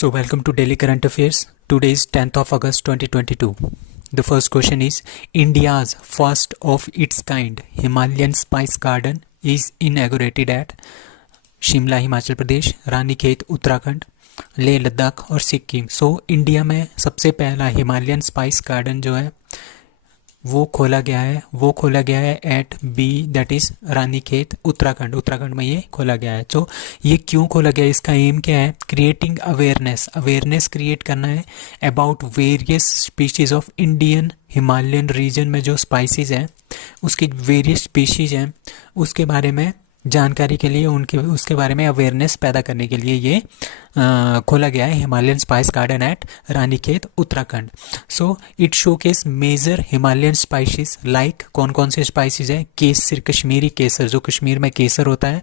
So, welcome to Daily Current Affairs. Today is 10th of August 2022. The first question is India's first of its kind Himalayan Spice Garden is inaugurated at Shimla Himachal Pradesh, Ranikhet Uttarakhand, Leh Ladakh और Sikkim. So India में सबसे पहला Himalayan spice garden जो है वो खोला गया है at B that is Ranikhet Uttarakhand में ये खोला गया है. तो ये क्यों खोला गया है, इसका एम क्या है? क्रिएटिंग अवेयरनेस क्रिएट करना है about various species of Indian Himalayan region में जो स्पाइसेस हैं उसकी वेरियस स्पीशीज़ हैं उसके बारे में जानकारी के लिए उसके बारे में अवेयरनेस पैदा करने के लिए ये खोला गया है Himalayan spice garden at Ranikhet Uttarakhand. So it showcase major Himalayan spices like कौन कौन से स्पाइसेस हैं? केसर, कश्मीरी केसर जो कश्मीर में केसर होता है,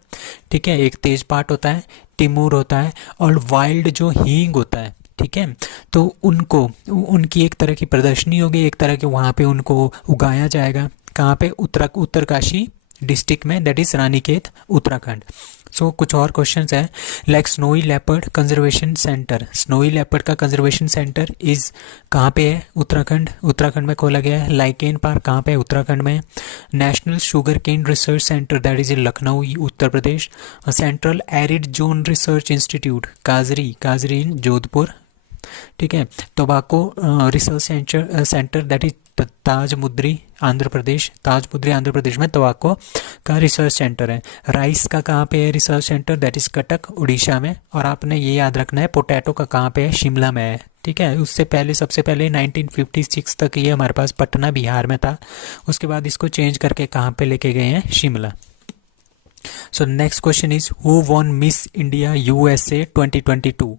ठीक है, एक तेजपात होता है, तिमूर होता है और वाइल्ड जो हींग होता है, ठीक है. तो उनकी एक तरह की प्रदर्शनी होगी, एक तरह के वहाँ पे उनको उगाया जाएगा. कहाँ पे? उत्तरकाशी डिस्ट्रिक्ट में, दैट इज रानीखेत उत्तराखंड. सो कुछ और क्वेश्चंस हैं like snowy leopard conservation centre. Snowy leopard का कंजर्वेशन सेंटर इज कहाँ पे है? उत्तराखंड में खोला गया है. लाइकेन पार्क कहाँ पे है? उत्तराखंड में. National sugar cane research centre that is in Lucknow Uttar Pradesh. Central arid zone research institute काजरी इन जोधपुर, ठीक है. Tobacco research centre that is Rajahmundry Andhra Pradesh में टोबैको का रिसर्च सेंटर है. राइस का कहाँ पे है research centre? That is Cuttack Orissa में. और आपने ये याद रखना है पोटैटो का कहाँ पे है? शिमला में है, ठीक है. उससे पहले सबसे पहले 1956 तक ये हमारे पास पटना बिहार में था. उसके बाद इसको चेंज करके कहाँ पे लेके गए हैं? Shimla. So next question is who won Miss India USA 2022?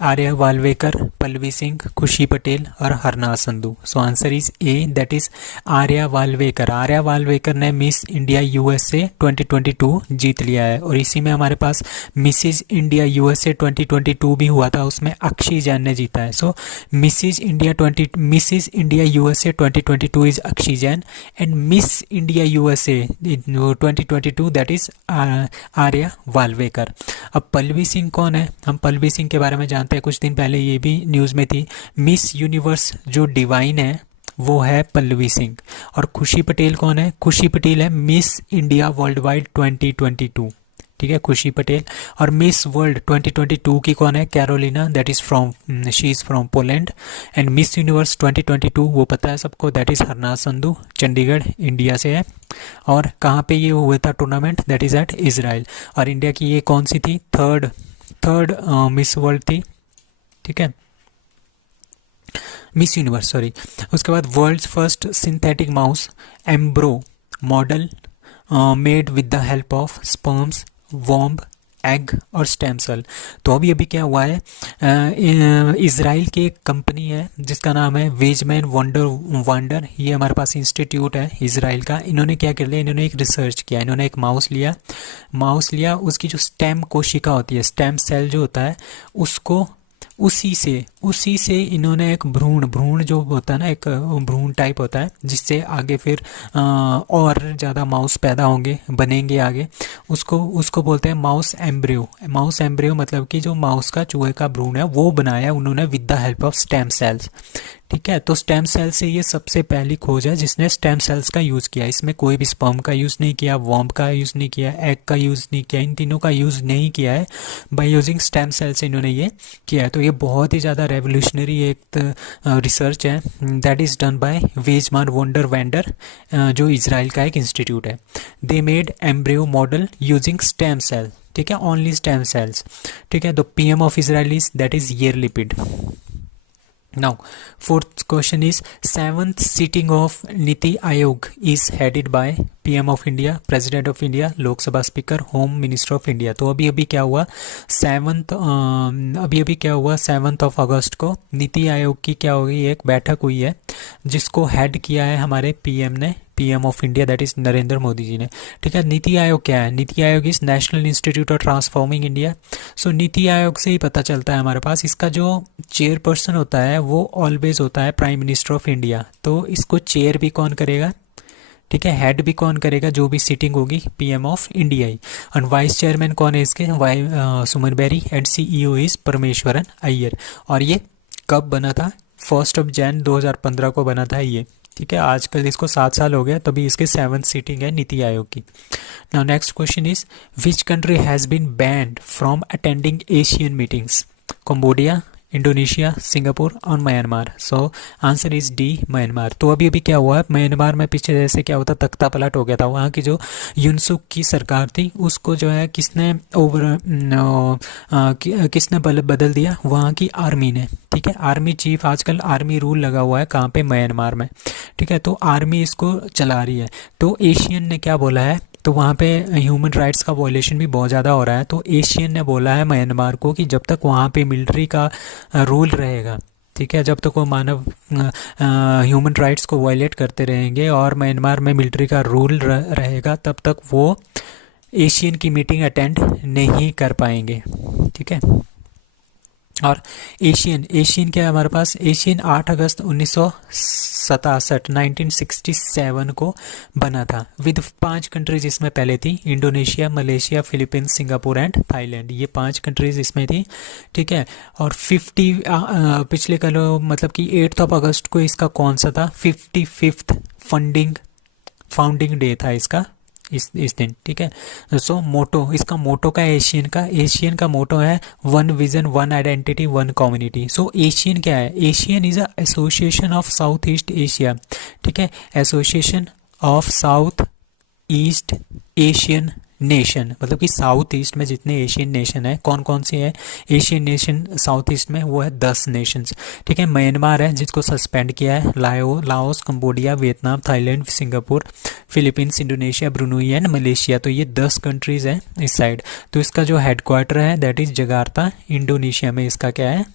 Arya वाल्वेकर, Pallavi Singh, Khushi Patel और Harnaaz Sandhu. So answer is A that is Arya Walvekar ने मिस इंडिया यूएसए 2022 जीत लिया है. और इसी में हमारे पास मिसिज इंडिया यूएसए 2022 भी हुआ था, उसमें अक्षी जैन ने जीता है. So Mrs India USA 2022 is Akshi Jain and miss India USA 2022 that is Arya Walvekar. अब पल्लवी सिंह कौन है? हम पल्लवी सिंह के बारे में जानते हैं, कुछ दिन पहले ये भी न्यूज़ में थी. मिस यूनिवर्स जो डिवाइन है वो है पल्लवी सिंह. और खुशी पटेल कौन है? खुशी पटेल है मिस इंडिया वर्ल्ड वाइड 2022, ठीक है, खुशी पटेल. और मिस वर्ल्ड 2022 की कौन है? Carolina, that is she is from Poland. And Miss Universe 2022 वो पता है सबको, that is Harnaaz Sandhu, Chandigarh India से है. और कहाँ पे ये हुआ था tournament? That is at Israel. और इंडिया की ये कौन सी थी? थर्ड मिस वर्ल्ड थी, ठीक है, मिस यूनिवर्स सॉरी. उसके बाद world's first synthetic mouse embryo model made with the help of sperms, womb, egg और स्टेम सेल. तो अभी क्या हुआ है, इज़राइल की एक कंपनी है जिसका नाम है वेजमैन वंडर. ये हमारे पास इंस्टीट्यूट है इज़राइल का. इन्होंने क्या कर लिया? इन्होंने एक रिसर्च किया. इन्होंने एक माउस लिया, उसकी जो स्टेम कोशिका होती है, स्टेम सेल जो होता है, उसको उसी से इन्होंने एक भ्रूण जो होता है ना, एक भ्रूण टाइप होता है जिससे आगे फिर और ज़्यादा माउस पैदा बनेंगे आगे, उसको बोलते हैं माउस एम्ब्रियो मतलब कि जो माउस का चूहे का भ्रूण है वो बनाया उन्होंने with the help of stem cells, ठीक है. तो स्टेम सेल से ये सबसे पहली खोज है जिसने स्टेम सेल्स का यूज़ किया. इसमें कोई भी स्पर्म का यूज़ नहीं किया, वॉम्ब का यूज़ नहीं किया, एग का यूज़ नहीं किया, इन तीनों का यूज़ नहीं किया है. बाय यूजिंग स्टेम सेल से इन्होंने ये किया है. तो ये बहुत ही ज़्यादा रेवोल्यूशनरी एक रिसर्च है that is done by Weizmann vendor जो इजराइल का एक इंस्टीट्यूट है. They made embryo model using stem cell, ठीक है, ओनली स्टेम सेल्स, ठीक है. The PM of Israel is that is Yair Lapid. Now, fourth question is 7th sitting of Niti Aayog is headed by PM of India, President of India, लोक सभा speaker, home minister of India. तो अभी क्या हुआ 7th of अगस्त को नीति आयोग की क्या होगी, एक बैठक हुई है जिसको हेड किया है हमारे PM of India that is Narendra Modi ji ने, ठीक है. नीति आयोग क्या है? NITI Aayog is national institute of transforming India. So NITI Aayog से ही पता चलता है हमारे पास. इसका जो चेयरपर्सन होता है वो ऑलवेज होता है प्राइम मिनिस्टर ऑफ इंडिया. तो इसको चेयर भी कौन करेगा? ठीक है। हेड भी कौन करेगा, जो भी सीटिंग होगी, पीएम ऑफ इंडिया ही। और वाइस चेयरमैन कौन है इसके, Suman Bery. And CEO is Parameswaran Iyer. और ये कब बना था, 1 जनवरी 2015 को बना था ये, ठीक है। आजकल इसको 7 साल हो गया, तभी इसके 7th सीटिंग है नीति आयोग की। Now next question is which country has been banned from attending ASEAN meetings, Cambodia, Indonesia, Singapore और Myanmar. So answer is D, Myanmar. तो अभी अभी क्या हुआ है, म्यांमार में पीछे जैसे क्या होता तख्ता पलट हो गया था, वहाँ की जो यूनसुक की सरकार थी उसको जो है किसने किसने बदल दिया, वहाँ की आर्मी ने, ठीक है। आर्मी चीफ, आजकल आर्मी रूल लगा हुआ है कहाँ पे, म्यांमार में, ठीक है। तो आर्मी इसको चला रही है। तो एशियन ने क्या बोला है, तो वहाँ पे ह्यूमन राइट्स का वॉयलेशन भी बहुत ज़्यादा हो रहा है। तो एशियन ने बोला है म्यांमार को कि जब तक वहाँ पे मिलिट्री का रूल रहेगा, ठीक है, जब तक वो मानव ह्यूमन राइट्स को वायलेट करते रहेंगे और म्यांमार में मिलिट्री का रूल रहेगा, तब तक वो एशियन की मीटिंग अटेंड नहीं कर पाएंगे, ठीक है। और एशियन क्या है हमारे पास, एशियन 8 अगस्त 1967 को बना था, विद 5 कंट्रीज इसमें पहले थी, Indonesia, Malaysia, Philippines, Singapore and Thailand. ये 5 कंट्रीज इसमें थी, ठीक है। और 50 पिछले कल मतलब कि 8 अगस्त को इसका कौन सा था, 55th फाउंडिंग डे था इसका, इस दिन, ठीक है। सो मोटो, इसका मोटो का एशियन का मोटो है one vision, one identity, one community. So ASEAN क्या है, ASEAN is a association of south east Asia, ठीक है, association of south east Asian nation, मतलब कि साउथ ईस्ट में जितने एशियन नेशन है, कौन कौन से हैं एशियन नेशन साउथ ईस्ट में, वो है 10 नेशंस, ठीक है। म्यांमार है जिसको सस्पेंड किया है, Laos, Cambodia, Vietnam, Thailand, Singapore, Philippines, Indonesia, Brunei and Malaysia. तो ये 10 कंट्रीज हैं इस साइड। तो इसका जो हेडक्वार्टर है दैट इज जकार्ता, इंडोनेशिया में इसका क्या है,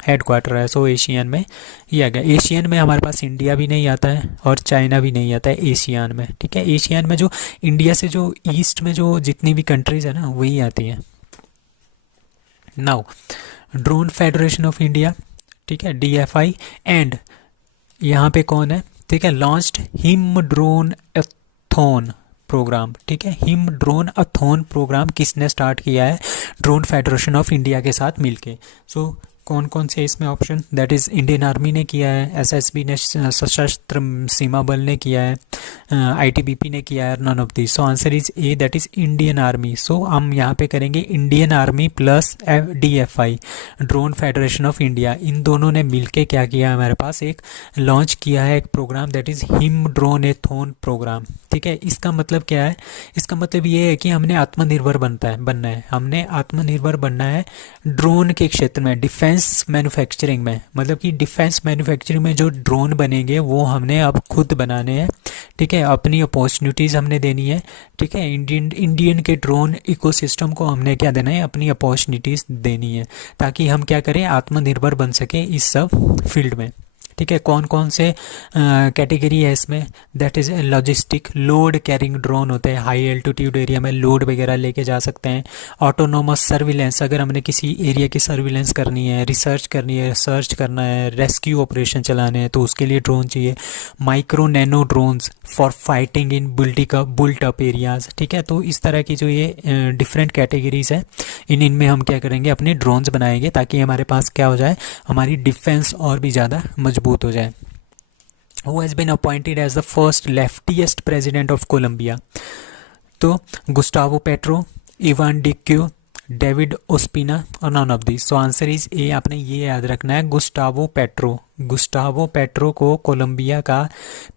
हेडक्वार्टर है। सो एशियन में ये आ गया। एशियन में हमारे पास इंडिया भी नहीं आता है और चाइना भी नहीं आता है एशियन में, ठीक है। एशियन में जो इंडिया से जो ईस्ट में जो जितनी भी कंट्रीज है ना, वही आती हैं। Now drone federation of India, ठीक है, डीएफआई, एंड यहाँ पे कौन है, ठीक है, launched him droneathon program, ठीक है। हिम ड्रोन अथॉन प्रोग्राम किसने स्टार्ट किया है, ड्रोन फेडरेशन ऑफ इंडिया के साथ मिलके। सो कौन कौन से इसमें option, that is Indian army ने किया है, एसएसबी ने, सशस्त्र सीमा बल ने किया है, आईटीबीपी ने किया है, none of this. So answer is A, that is Indian army. सो हम यहाँ पे करेंगे Indian army plus DFI, drone federation of India, इन दोनों ने मिलके क्या किया है, हमारे पास एक लॉन्च किया है एक program, that is Him droneathon program, ठीक है। इसका मतलब क्या है, इसका मतलब ये है कि हमने आत्मनिर्भर बनना है, हमने आत्मनिर्भर बनना है ड्रोन के क्षेत्र में, डिफेंस मैन्युफैक्चरिंग में, मतलब कि डिफेंस मैन्युफैक्चरिंग में जो ड्रोन बनेंगे वो हमने अब खुद बनाने हैं, ठीक है। अपनी अपॉर्चुनिटीज़ हमने देनी है, ठीक है। इंडियन के ड्रोन इकोसिस्टम को हमने क्या देना है, अपनी अपॉर्चुनिटीज़ देनी है, ताकि हम क्या करें, आत्मनिर्भर बन सके इस सब फील्ड में, ठीक है। कौन कौन से कैटेगरी है इसमें, that is logistic, load carrying drone होते हैं, हाई एल्टीट्यूड एरिया में लोड वगैरह लेके जा सकते हैं। ऑटोनोमस सर्विलेंस, अगर हमने किसी एरिया की सर्विलेंस करनी है, रिसर्च करनी है, सर्च करना है, रेस्क्यू ऑपरेशन चलाने हैं, तो उसके लिए ड्रोन चाहिए। Micro nano drones for fighting in built up areas, ठीक है। तो इस तरह की जो ये डिफरेंट कैटेगरीज है, इनमें हम क्या करेंगे, अपने ड्रोन्स बनाएंगे, ताकि हमारे पास क्या हो जाए, हमारी डिफेंस और भी ज़्यादा मजबूत हो जाए। Who has been appointed as the first leftiest president of Colombia? तो Gustavo Petro, Ivan Duque, David Ospina और none of this. So answer is A, आपने ये याद रखना है, गुस्टावो पेट्रो को कोलंबिया का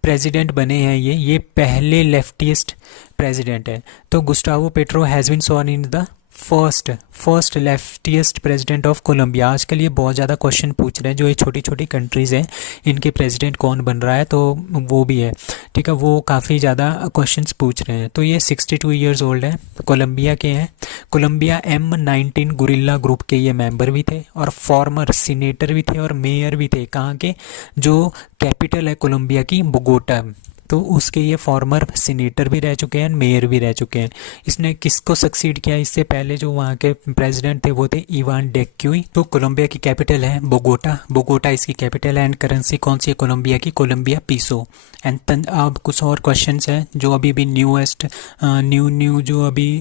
प्रेसिडेंट बने हैं ये पहले लेफ्टिस्ट प्रेसिडेंट है। तो Gustavo Petro has been sworn in the first leftist president of Colombia. आजकल ये बहुत ज़्यादा क्वेश्चन पूछ रहे हैं, जो ये छोटी छोटी कंट्रीज़ हैं इनके प्रेसिडेंट कौन बन रहा है, तो वो भी है, ठीक है, वो काफ़ी ज़्यादा क्वेश्चंस पूछ रहे हैं। तो ये 62 ईयर्स ओल्ड है, कोलंबिया के हैं। कोलंबिया M19 गुरिल्ला ग्रुप के ये मेंबर भी थे और फॉर्मर सीनेटर भी थे और मेयर भी थे। कहाँ के, जो कैपिटल है कोलंबिया की, बोगोटा, तो उसके ये फॉर्मर सीनेटर भी रह चुके हैं, मेयर भी रह चुके हैं। इसने किसको सक्सीड किया इससे पहले? जो वहाँ के प्रेसिडेंट थे वो थे इवान डेक्यूई। तो कोलंबिया की कैपिटल है बोगोटा, बोगोटा इसकी कैपिटल है। एंड करेंसी कौन सी है कोलंबिया की? कोलंबिया पीसो। एंड अब कुछ और क्वेश्चंस हैं जो अभी भी न्यूएस्ट न्यू जो अभी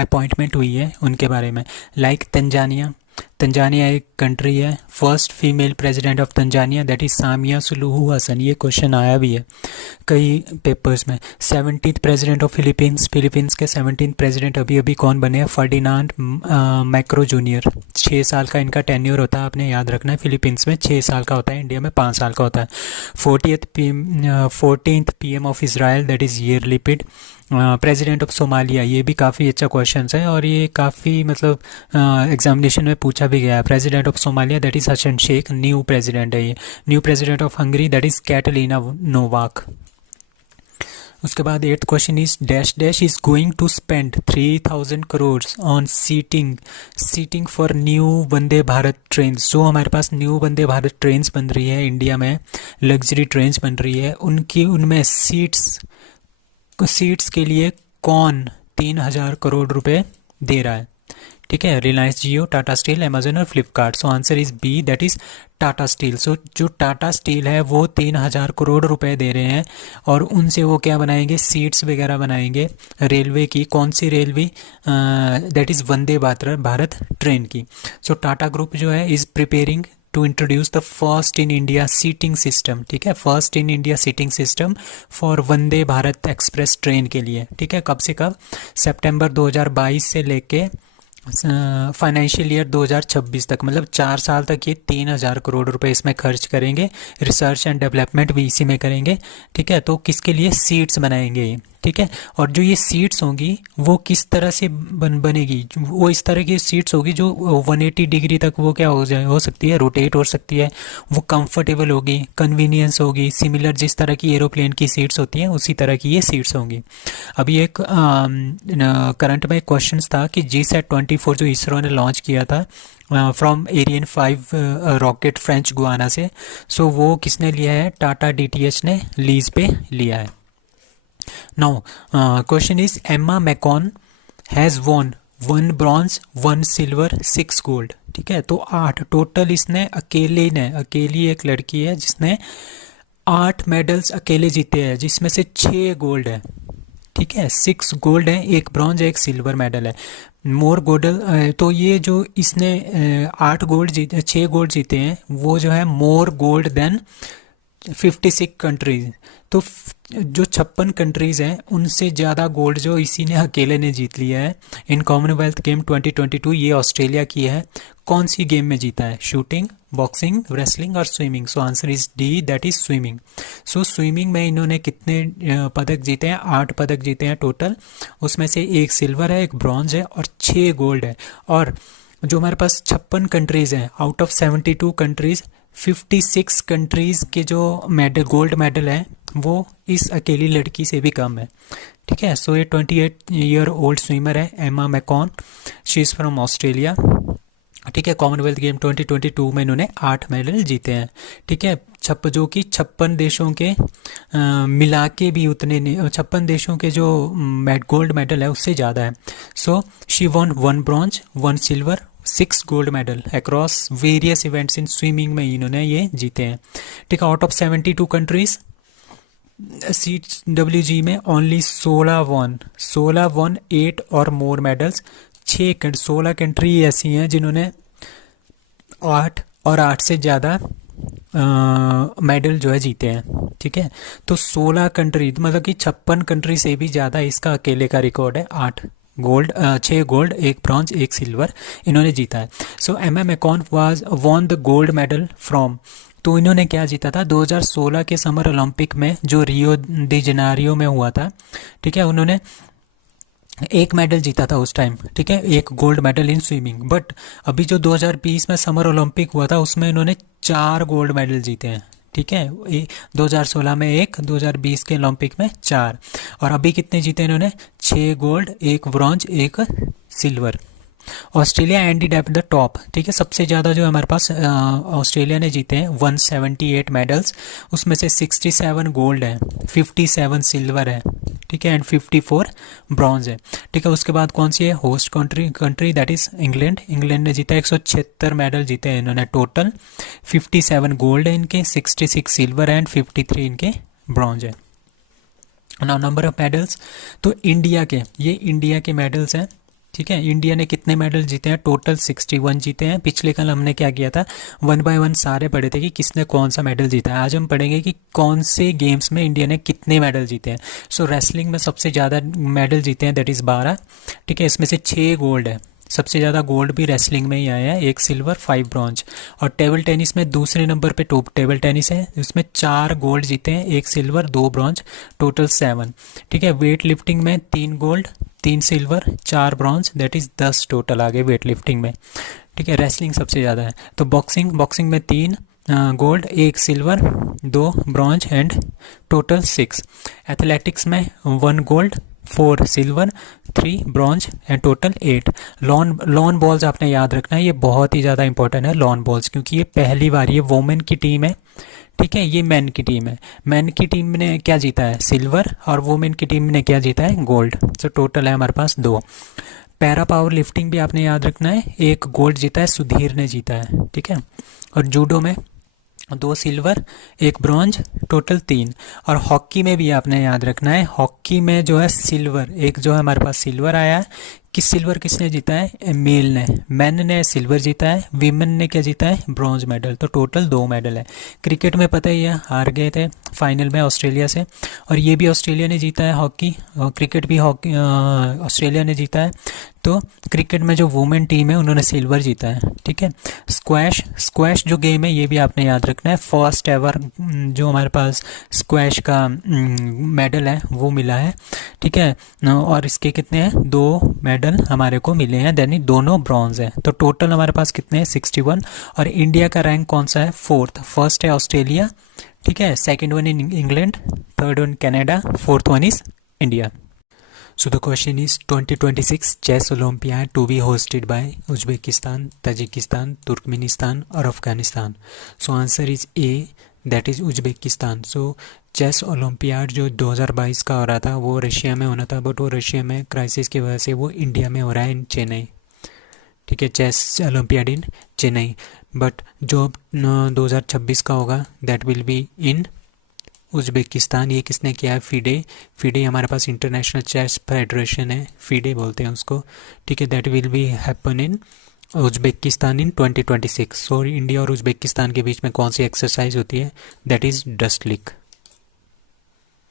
अपॉइंटमेंट हुई है उनके बारे में। लाइक तंजानिया, तंजानिया एक कंट्री है। First female president of Tanzania that is Samia Suluhu Hassan, ये क्वेश्चन आया भी है कई पेपर्स में। 17th president of Philippines, Philippines के 17th प्रेसिडेंट अभी अभी कौन बने हैं? Ferdinand macro junior. 6 साल का इनका टेन्योर होता है, आपने याद रखना है। फिलीपींस में 6 साल का होता है, इंडिया में 5 साल का होता है। 14th PM of Israel that is Yair lipid. President of Somalia, ये भी काफ़ी अच्छा क्वेश्चन है और ये काफ़ी मतलब एग्जामिनेशन में पूछा भी गया है। President of Somalia that is Hassan Sheikh, new president है ये। New president of Hungary that is Katalin Novak. उसके बाद 8th question is dash dash is going to spend 3000 crore on seating for new Vande Bharat train. जो हमारे पास new Vande Bharat train बन रही है इंडिया में, लग्जरी ट्रेन बन रही है, उनमें सीट्स के लिए कौन 3000 करोड़ रुपए दे रहा है? ठीक है, रिलायंस जियो, टाटा स्टील, अमेजन और Flipkart. So answer is B that is Tata Steel. सो जो टाटा स्टील है वो 3000 करोड़ रुपए दे रहे हैं और उनसे वो क्या बनाएंगे? सीट्स वगैरह बनाएंगे रेलवे की। कौन सी railway? That is Vande Bharat train की। सो टाटा ग्रुप जो है is preparing to introduce the first in India seating system. ठीक है, first in India seating system for Vande Bharat express train के लिए। ठीक है, कब से कब? सितंबर 2022 से लेके फाइनेंशियल ईयर 2026 तक, मतलब 4 साल तक ये 3000 करोड़ रुपए इसमें खर्च करेंगे। रिसर्च एंड डेवलपमेंट भी इसी में करेंगे। ठीक है, तो किसके लिए? सीट्स बनाएंगे ये। ठीक है, और जो ये सीट्स होंगी वो किस तरह से बनेगी? वो इस तरह की सीट्स होगी जो 180 डिग्री तक वो क्या हो सकती है? रोटेट हो सकती है। वो कंफर्टेबल होगी, कन्वीनियंस होगी, सिमिलर जिस तरह की एरोप्लेन की सीट्स होती हैं उसी तरह की ये सीट्स होंगी। अभी एक करंट में क्वेश्चन था कि GSAT-24 जो इसरो ने लॉन्च किया था from Ariane 5 rocket French Guiana से, सो वो किसने लिया है? टाटा DTH ने लीज पे लिया है। Now question is Emma MECON has won 1 bronze 1 silver 6 gold. ठीक है, तो 8 टोटल इसने अकेली एक लड़की है जिसने 8 मेडल्स अकेले जीते हैं, जिसमें से 6 गोल्ड है। ठीक है, 6 गोल्ड है, 1 ब्रॉन्ज है, 1 सिल्वर मेडल है। मोर गोल्ड, तो ये जो इसने 6 गोल्ड जीते हैं वो जो है मोर गोल्ड देन 56 कंट्रीज। तो जो 56 कंट्रीज़ हैं उनसे ज़्यादा गोल्ड जो इसी ने अकेले ने जीत लिया है। इन कॉमनवेल्थ गेम 2022 ये ऑस्ट्रेलिया की है। कौन सी गेम में जीता है? शूटिंग, बॉक्सिंग, रेसलिंग और swimming. So answer is D that is swimming. So swimming में इन्होंने कितने पदक जीते हैं? 8 पदक जीते हैं टोटल। उसमें से 1 सिल्वर है, 1 ब्रॉन्ज है और 6 गोल्ड है। और जो हमारे पास 56 कंट्रीज़ हैं, आउट ऑफ 72 कंट्रीज़ 56 कंट्रीज़ के जो मेडल गोल्ड मेडल हैं वो इस अकेली लड़की से भी कम है। ठीक है, सो ये 28 ईयर ओल्ड स्विमर है एमा MECON, she is from Australia. ठीक है, कॉमनवेल्थ गेम 2022 में इन्होंने 8 मेडल जीते हैं। ठीक है, जो कि 56 देशों के मिला के भी उतने 56 देशों के जो गोल्ड मेडल है उससे ज़्यादा है। So she von 1 bronze 1 silver 6 gold medal across various events in swimming में इन्होंने ये जीते हैं। ठीक है, आउट ऑफ 72 कंट्रीज CWG में ओनली 16 वन 8 और मोर मेडल्स। 16 कंट्री ऐसी हैं जिन्होंने 8 और 8 से ज़्यादा मेडल जो है जीते हैं। ठीक है, तो 16 कंट्री मतलब कि 56 कंट्री से भी ज़्यादा इसका अकेले का रिकॉर्ड है। 6 गोल्ड 1 ब्रॉन्ज 1 सिल्वर इन्होंने जीता है। सो एमा MECON was won the gold medal from, तो इन्होंने क्या जीता था? 2016 के समर ओलंपिक में जो रियो डी जेनेरियो में हुआ था। ठीक है, उन्होंने 1 मेडल जीता था उस टाइम। ठीक है, 1 gold medal in swimming. But अभी जो 2020 में समर ओलंपिक हुआ था उसमें इन्होंने 4 गोल्ड मेडल जीते हैं। ठीक है, 2016 में 1, 2020 के ओलंपिक में 4, और अभी कितने जीते इन्होंने? 6 gold 1 bronze 1 silver. Australia ended at the top, ठीक है। सबसे ज़्यादा जो हमारे पास ऑस्ट्रेलिया ने जीते हैं 178 मेडल्स, उसमें से 67 गोल्ड है, 57 सिल्वर है, ठीक है, एंड 54 ब्रॉन्ज है, ठीक है। उसके बाद कौन सी है host country that is England. England ने जीता 176 मेडल जीते हैं इन्होंने टोटल, 57 गोल्ड है इनके, 66 सिल्वर है एंड 53 इनके ब्रॉन्ज है। नाउ नंबर ऑफ मेडल्स, तो इंडिया के, ये इंडिया के मेडल्स हैं, ठीक है। इंडिया ने कितने मेडल जीते हैं, टोटल 61 जीते हैं। पिछले कल हमने क्या किया था, 1 बाय 1 सारे पढ़े थे कि किसने कौन सा मेडल जीता है। आज हम पढ़ेंगे कि कौन से गेम्स में इंडिया ने कितने मेडल जीते हैं। सो रेसलिंग में सबसे ज़्यादा मेडल जीते हैं, दैट इज़ 12, ठीक है। इसमें से 6 गोल्ड है, सबसे ज़्यादा गोल्ड भी रेसलिंग में ही आया है, 1 सिल्वर 5 ब्रॉन्ज। और टेबल टेनिस में दूसरे नंबर पे टॉप टेबल टेनिस है, इसमें 4 गोल्ड जीते हैं, 1 सिल्वर 2 ब्रॉन्ज, टोटल 7, ठीक है। वेट लिफ्टिंग में 3 gold 3 silver 4 bronze, that is 10 total आ गए वेट लिफ्टिंग में, ठीक है। रेसलिंग सबसे ज़्यादा है। तो बॉक्सिंग में 3 gold 1 silver 2 bronze and total 6। Athletics में 1 gold 4 silver 3 bronze and total 8। Lawn balls आपने याद रखना है, ये बहुत ही ज़्यादा इंपॉर्टेंट है लॉन बॉल्स, क्योंकि ये पहली बार, ये वोमेन की टीम है, ठीक है, ये मैन की टीम है। मैन की टीम ने क्या जीता है, सिल्वर, और वोमेन की टीम ने क्या जीता है, गोल्ड। तो टोटल है हमारे पास 2। पैरा पावर लिफ्टिंग भी आपने याद रखना है, 1 गोल्ड जीता है, सुधीर ने जीता है, ठीक है। और जूडो में 2 सिल्वर 1 ब्रॉन्ज, टोटल 3। और हॉकी में भी आपने याद रखना है, हॉकी में जो है सिल्वर, एक जो है हमारे पास सिल्वर आया है, सिल्वर किसने जीता है, मेल ने, मैन ने सिल्वर जीता है, वीमेन ने क्या जीता है, ब्रॉन्ज मेडल। तो टोटल 2 मेडल है। क्रिकेट में पता ही है, हार गए थे फाइनल में ऑस्ट्रेलिया से, और ये भी ऑस्ट्रेलिया ने जीता है हॉकी, और क्रिकेट भी हॉकी ऑस्ट्रेलिया ने जीता है। तो क्रिकेट में जो वुमेन टीम है उन्होंने सिल्वर जीता है, ठीक है। स्क्वैश जो गेम है ये भी आपने याद रखना है, फर्स्ट एवर जो हमारे पास स्क्वैश का मेडल है वो मिला है, ठीक है। और इसके कितने हैं, 2 मेडल हमारे को मिले हैं, यानी दोनों ब्रॉन्ज हैं। तो टोटल हमारे पास कितने हैं, 61। और इंडिया का रैंक कौन सा है, 4th। फर्स्ट है ऑस्ट्रेलिया, ठीक है, second one in England, third one Canada, 4th one is India. So the question is 2026 Chess Olympiad to be hosted by Uzbekistan, Tajikistan, Turkmenistan or Afghanistan. So answer is A, that is Uzbekistan. So chess Olympiad जो 2022 का हो रहा था वो Russia में होना था, but वो रशिया में क्राइसिस की वजह से वो इंडिया में हो रहा है, इन चेन्नई, ठीक है, chess Olympiad in Chennai. But जो 2026 का होगा that will be in Uzbekistan. ये किसने किया है, फीडे हमारे पास इंटरनेशनल चेस फेडरेशन है, फीडे बोलते हैं उसको, ठीक है। That will be happen in Uzbekistan in 2026। So India और उज़्बेकिस्तान के बीच में कौन सी एक्सरसाइज होती है, दैट इज़ डस्ट लीग।